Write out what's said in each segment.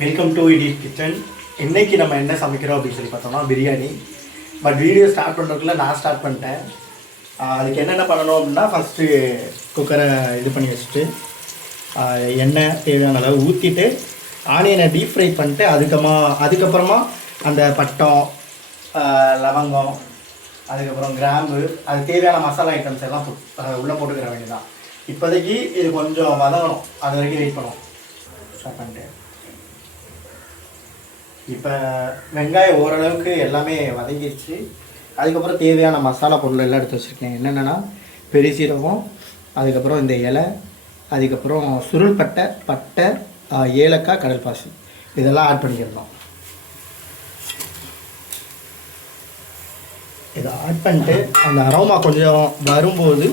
Welcome to இடிஸ் kitchen. இன்றைக்கி நம்ம என்ன சமைக்கிறோம் அப்படின்னு சொல்லி பார்த்தோம்னா பிரியாணி. பட் வீடியோ ஸ்டார்ட் பண்ணுறதுக்குள்ள நான் ஸ்டார்ட் பண்ணிட்டேன். அதுக்கு என்னென்ன பண்ணணும் அப்படின்னா, ஃபஸ்ட்டு குக்கரை இது பண்ணி வச்சுட்டு எண்ணெய் தேவையான அளவு ஊற்றிட்டு ஆனியனை டீப் ஃப்ரை பண்ணிட்டு அதுக்கப்புறமா அந்த பட்டம், லவங்கம், அதுக்கப்புறம் கிராம்பு, அது தேவையான மசாலா ஐட்டம்ஸ் எல்லாம் உள்ளே போட்டுக்கிற வேண்டியதான். இப்போதைக்கு இது கொஞ்சம் வதங்கணும், அது வரைக்கும் வெயிட் பண்ணுவோம். ஸ்டார்ட் பண்ணிட்டு இப்போ வெங்காயம் ஓரளவுக்கு எல்லாமே வதங்கிடுச்சு. அதுக்கப்புறம் தேவையான மசாலா பொருள் எல்லாம் எடுத்து வச்சுருக்கேன். என்னென்னா பெருசீரகம், அதுக்கப்புறம் இந்த இலை, அதுக்கப்புறம் சுருள் பட்டை, ஏலக்காய், கடல் பாசி, இதெல்லாம் ஆட் பண்ணிக்கிறோம். இதை ஆட் பண்ணிட்டு அந்த அரோமா கொஞ்சம் வரும்போது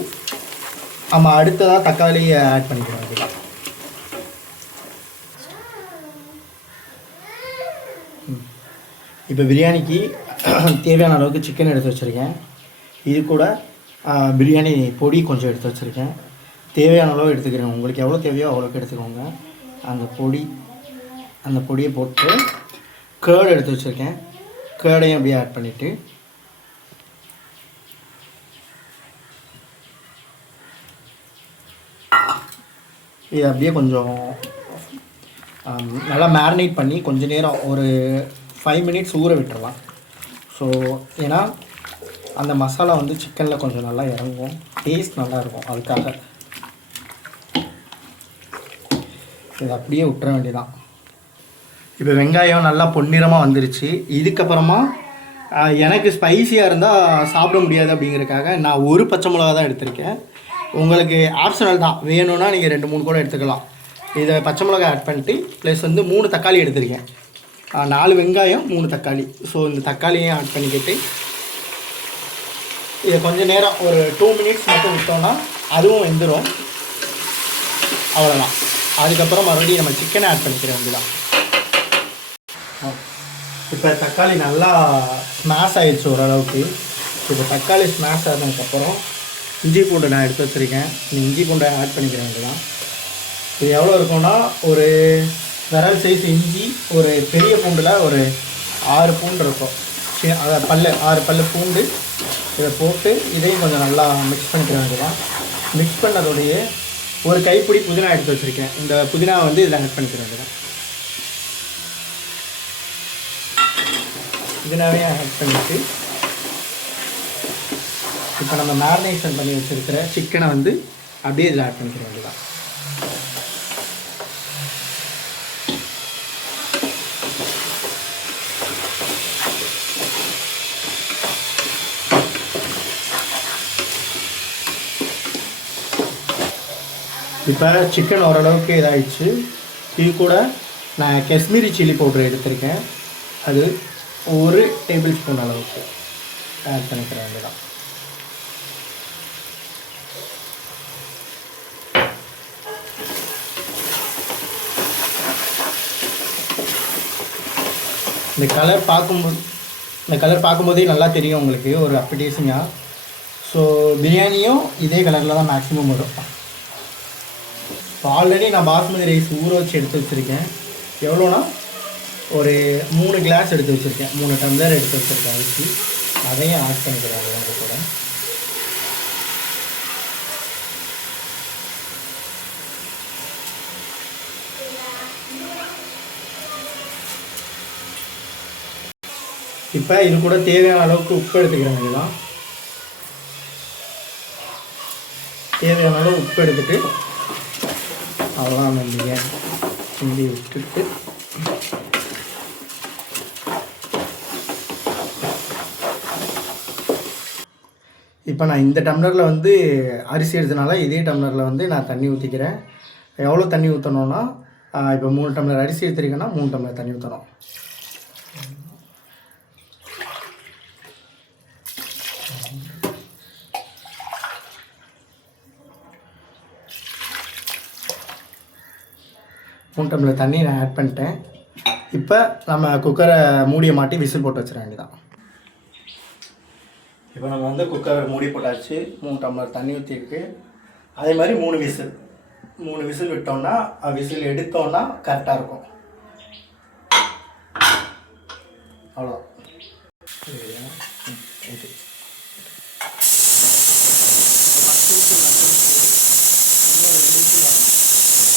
நம்ம அடுத்ததாக தக்காளியை ஆட் பண்ணிக்கிறோம். இப்போ பிரியாணிக்கு தேவையான அளவுக்கு சிக்கன் எடுத்து வச்சுருக்கேன். இது கூட பிரியாணி பொடி கொஞ்சம் எடுத்து வச்சுருக்கேன். தேவையான அளவு எடுத்துக்கிறேன். உங்களுக்கு எவ்வளோ தேவையோ அவ்வளோக்கு எடுத்துக்கோங்க. அந்த பொடியை போட்டு கேர்டு எடுத்து வச்சுருக்கேன். கேர்டையும் அப்படியே ஆட் பண்ணிவிட்டு இது அப்படியே கொஞ்சம் நல்லா மேரினேட் பண்ணி கொஞ்சம் நேரம் ஒரு 5 மினிட்ஸ் ஊற விட்டுறலாம். ஸோ ஏன்னா அந்த மசாலா வந்து சிக்கனில் கொஞ்சம் நல்லா இறங்கும், டேஸ்ட் நல்லாயிருக்கும். அதுக்காக இதை அப்படியே விட்டுற வேண்டியதான். இப்போ வெங்காயம் நல்லா பொன்னிறமாக வந்துருச்சு. இதுக்கப்புறமா எனக்கு ஸ்பைஸியாக இருந்தால் சாப்பிட முடியாது அப்படிங்கிறதுக்காக நான் ஒரு பச்சை மிளகா தான் எடுத்திருக்கேன். உங்களுக்கு ஆப்ஷனல் தான், வேணும்னா நீங்கள் 2-3 கூட எடுத்துக்கலாம். இதை பச்சை மிளகா ஆட் பண்ணிட்டு ப்ளஸ் வந்து 3 தக்காளி எடுத்திருக்கேன். 4 வெங்காயம், 3 தக்காளி. ஸோ இந்த தக்காளியும் ஆட் பண்ணிக்கிட்டு இதை கொஞ்சம் நேரம் ஒரு 2 மினிட்ஸ் மட்டும் விட்டோம்னா அதுவும் வெந்துடும். அவ்வளோதான். அதுக்கப்புறம் மறுபடியும் நம்ம சிக்கனை ஆட் பண்ணிக்கிற வேண்டியதான். இப்போ தக்காளி நல்லா ஸ்மாஷ் ஆகிடுச்சு ஓரளவுக்கு. இப்போ தக்காளி ஸ்மாஷ் ஆனதுக்கப்புறம் இஞ்சி பூண்டை நான் எடுத்து வச்சுருக்கேன். இஞ்சி பூண்டை ஆட் பண்ணிக்கிற வேண்டியதான். இது எவ்வளோ இருக்கும்னா, ஒரு விரல் சைஸ் இஞ்சி, ஒரு பெரிய பூண்டில் ஒரு 6 பூண்டு இருக்கும். அதை 6 பல்லு பூண்டு இதை போட்டு இதையும் கொஞ்சம் நல்லா மிக்ஸ் பண்ணிக்க வேண்டியதான். மிக்ஸ் பண்ணதோடைய ஒரு கைப்பிடி புதினா எடுத்து வச்சுருக்கேன். இந்த புதினா வந்து இதில் ஆட் பண்ணிக்க வேண்டியதான். புதினாவே ஆட் பண்ணிவிட்டு இப்போ நம்ம மேரினேஷன் பண்ணி வச்சுருக்கிற சிக்கனை வந்து அப்படியே இதில் ஆட் பண்ணிக்க வேண்டியதான். இப்போ சிக்கன் ஓரளவுக்கு இதாகிடுச்சு. இது கூட நான் காஷ்மீரி சில்லி பவுடர் எடுத்திருக்கேன். அது 1 டேபிள் ஸ்பூன் அளவுக்கு ஆட் பண்ணிக்கிற வேண்டியதான். இந்த கலர் பார்க்கும்போதே நல்லா தெரியும் உங்களுக்கு, ஒரு அப்பீடைசிங்காக. ஸோ பிரியாணியும் இதே கலரில் தான் மேக்ஸிமம் வரும். இப்போ ஆல்ரெடி நான் பாஸ்மதி ரைஸ் ஊற வச்சு எடுத்து வச்சுருக்கேன். எவ்வளோனா ஒரு 3 கிளாஸ் எடுத்து வச்சுருக்கேன். 3 டம்ளர் எடுத்து வச்சுருக்கேன் அரிசி. அதையும் ஆட் பண்ணிக்கிறாங்க அவங்க கூட. இப்போ இது கூட தேவையான அளவுக்கு உப்பு எடுத்துக்கிற வேண்டியதான். தேவையான அளவு உப்பு எடுத்துகிட்டு அவ்வளோதான். நம்ம கிண்டி விட்டுட்டு இப்போ நான் இந்த டம்ளரில் வந்து அரிசி எடுத்தனால இதே டம்ளரில் வந்து நான் தண்ணி ஊற்றிக்கிறேன். எவ்வளோ தண்ணி ஊற்றணுன்னா, இப்போ 3 டம்ளர் அரிசி எடுத்துருக்கேன்னா 3 டம்ளர் தண்ணி ஊற்றணும். மூணு டம்ளர் தண்ணி நான் ஆட் பண்ணிட்டேன். இப்போ நம்ம குக்கரை மூடியை மாட்டி விசில் போட்டு வச்சிட வேண்டியதான். இப்போ நம்ம வந்து குக்கரை மூடி போட்டாச்சு. 3 டம்ளர் தண்ணி ஊற்றிருக்கு. அதே மாதிரி 3 விசில் விட்டோம்னா, விசில் எடுத்தோம்னா கரெக்டாக இருக்கும். அவ்வளோதான். ஓகே, இன்னும் 2 நிமிஷம் வரணும்.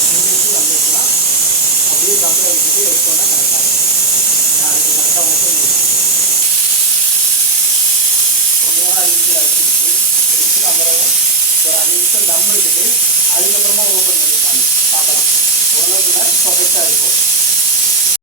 2 நிமிஷம் வந்துச்சுன்னா அப்படியே கம்மில் வச்சுட்டு எடுத்தோன்னா கரெக்டாக இருக்கும். நான் அதுக்கு கரெக்டாக ஓப்பன் பண்ணிடுவேன். ஒரு 3 நிமிஷம் வச்சுட்டு எடுத்து நம்ம ஒரு 5 நிமிஷம் தம் எடுத்துட்டு அதுக்கப்புறமா ஓப்பன் பண்ணி பார்க்கலாம். ஓரளவுக்கு பர்ஃபெக்டாக இருக்கும்.